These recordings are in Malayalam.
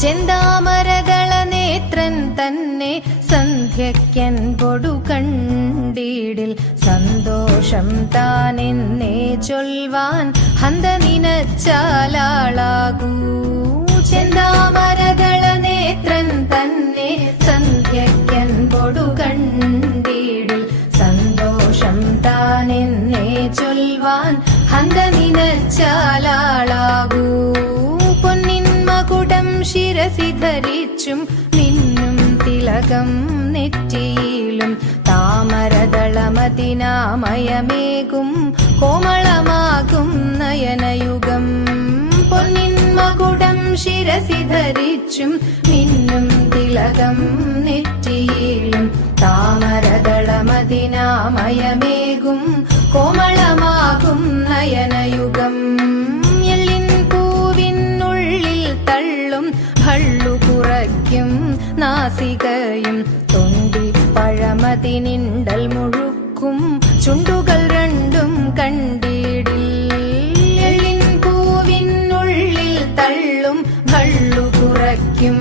ചെന്താമരകള നേത്രൻ തന്നെ സന്ധ്യയ്ക്കൻ പൊടു കണ്ടീടിൽ സന്തോഷം താനെന്നേ ചൊൽവാൻ ഹന്ത നിനച്ചാലാളാകൂ. ചെന്താമരകള നേത്രൻ തന്നെ സന്ധ്യയ്ക്കൻ പൊടു കണ്ടീടിൽ സന്തോഷം താനെന്നേ ചൊൽവാൻ ഹന്ത നിനച്ചാലാളാകൂ. പൊന്നിന്മകുടം ശിരസി ധരിച്ചും മിന്നും തിലകം നെറ്റിയിലും താമരദളമതിനാമയമേകും കോമളമാകും നയനയുഗം. പൊന്നിന്മകുടം ശിരസി ധരിച്ചും മിന്നും തിലകം നെറ്റിയിലും താമരദളമതിനാമയമേകും കോമളമാകും നയനയുഗം. തള്ളും ഭള്ളു കുറയ്ക്കും നാസികയും തൊണ്ടിപ്പഴമതിനിണ്ടൽ മുഴുക്കും ചുണ്ടുകൾ രണ്ടും കണ്ടിടിൽ. എള്ളിൻ പൂവിനുള്ളിൽ തള്ളും ഭള്ളു കുറയ്ക്കും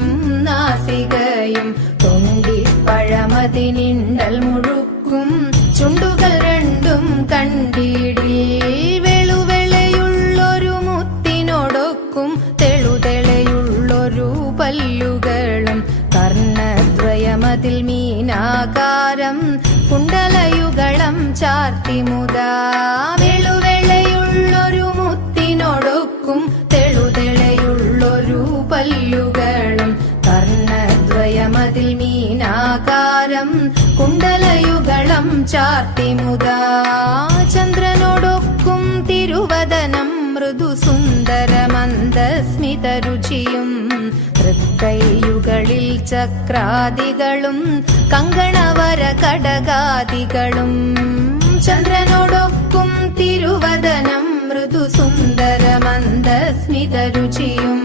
നാസികയും തൊണ്ടിപ്പഴമതിനിണ്ടൽ മുഴുക്കും ചുണ്ടുകൾ രണ്ടും കണ്ടിടിൽ. വെളുവെളയുള്ളൊരു മുത്തിനോടൊക്കും തെളുതെളയുള്ളൊരു പല്ലുകളും കർണദ്വയമതിൽ മീനാകാരം കുണ്ടലയുഗളം ചാർത്തിമുതാ. വെളുവെളയുള്ളൊരു മുത്തിനോടൊക്കും തെളുതെളയുള്ളൊരു പല്ലുകളും കർണദ്വയമതിൽ മീനാകാരം കുണ്ടലയുഗളം ചാർത്തിമുതാ. ചന്ദ്രനോടൊക്കും തിരുവദനം മൃദുസുന്ദരമന്ദസ്മിതരുചിയും തൃക്കൈയുകളിൽ ചക്രാദികളും കങ്കണവര കടകാദികളും. ചന്ദ്രനോടൊക്കും തിരുവദനം മൃദുസുന്ദരമന്ദസ്മിതരുചിയും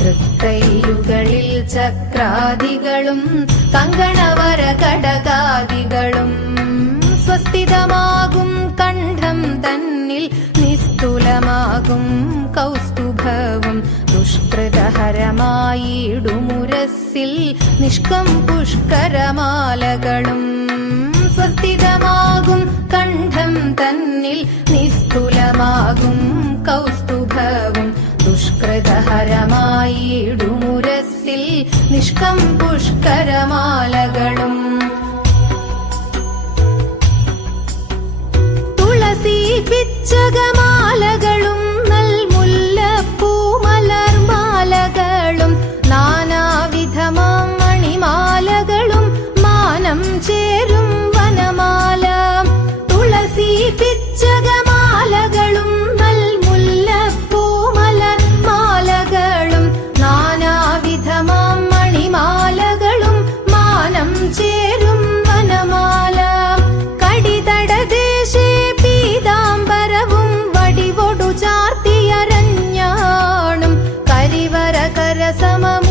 തൃക്കൈയുകളിൽ ചക്രാദികളും കങ്കണവര കടകാദികളും. സ്വസ്ഥിതമാകും കണ്ഠം തന്നിൽ നിസ്തുലമാകും കൗസ്തുഭവും ദുഷ്കൃതഹരമായിടുമുരസ്സിൽ നിഷ്കം പുഷ്കരമാലകളും. സ്വസ്ഥിതമാകും കണ്ഠം തന്നിൽ നിസ്തുലമാകും കൗസ്തുഭവും ദുഷ്കൃതഹരമായിടുമുരസ്സിൽ പുഷ്കം പുഷ്കരമാലകളും തുളസി പിച്ചകമാലകളും നൽമുല്ലപ്പൂമലർമാലകളും നാനാവിധമാം മണിമാലകളും മാനം ചേരും വനമാല തുളസി പിച്ചകമാലകളും നൽമുല്ലപ്പൂമലർമാലകളും നാനാവിധമാം മണിമാലകളും മാനം ചേരും വനമാല കടിതടദേശേ പീതാംബരവും വടിവൊടു ചാർത്തിയരഞ്ഞാണും കരിവര കരസമം